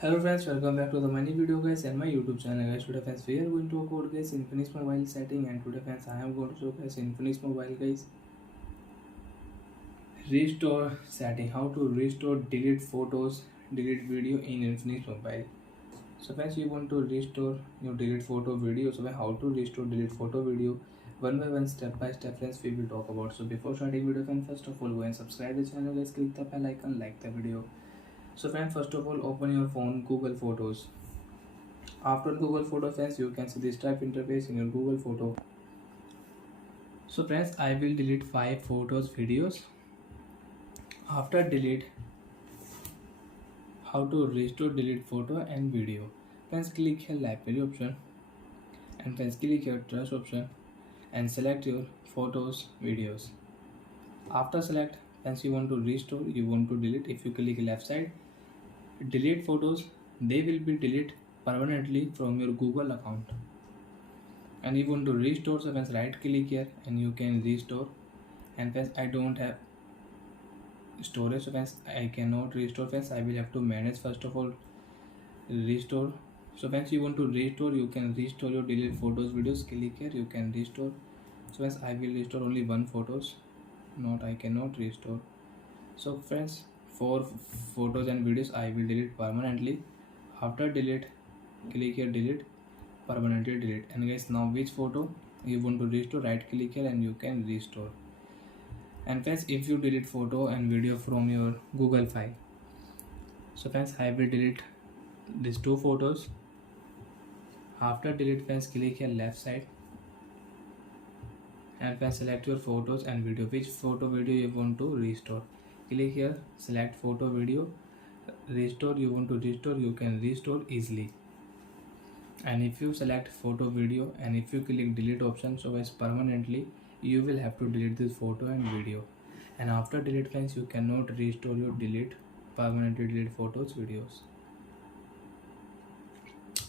Hello friends, welcome back to the mini video guys and my YouTube channel guys. Today friends we are going to code guys Infinix mobile setting, and today friends I am going to show guys Infinix mobile guys restore setting, how to restore delete photos, delete video in Infinix mobile. So friends, you want to restore your delete photo video, so how to restore delete photo video one by one, step by step friends we will talk about. So before starting video friends, first of all go and subscribe the channel guys, click the bell icon, like the video. So friends, first of all open your phone Google Photos. After Google Photo friends, you can see this type interface in your Google Photo. So friends, I will delete 5 photos videos. After delete, how to restore delete photo and video. Friends, click here library option, and friends click here trash option and select your photos videos. After select, friends, you want to restore, you want to delete. If you click left side delete photos, they will be deleted permanently from your Google account. And you want to restore, so friends right click here and you can restore. And friends, I don't have storage, so friends I cannot restore. Friends, I will have to manage first of all restore. So friends, you want to restore, you can restore your delete photos videos, click here, you can restore. So friends, I will restore only one photos, not I cannot restore. So friends, 4 photos and videos I will delete permanently. After delete, click here delete, permanently delete. And guys, now which photo you want to restore, right click here and you can restore. And friends, if you delete photo and video from your Google file, so friends I will delete these 2 photos. After delete friends, click here left side and friends select your photos and video, which photo video you want to restore. Click here, select photo video, restore, you want to restore, you can restore easily. And if you select photo video and if you click delete option, so guys permanently you will have to delete this photo and video. And after delete friends, you cannot restore your delete permanently delete photos videos.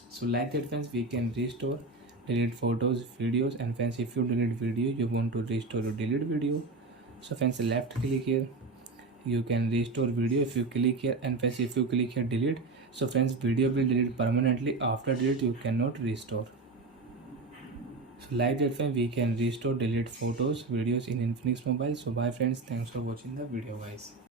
So like that friends, we can restore delete photos videos. And friends, if you delete video, you want to restore your delete video, so friends left click here, you can restore video. If you click here and friends, if you click here delete, so friends video will delete permanently. After delete, you cannot restore. So like that friends, we can restore delete photos videos in Infinix mobile. So bye friends, thanks for watching the video guys.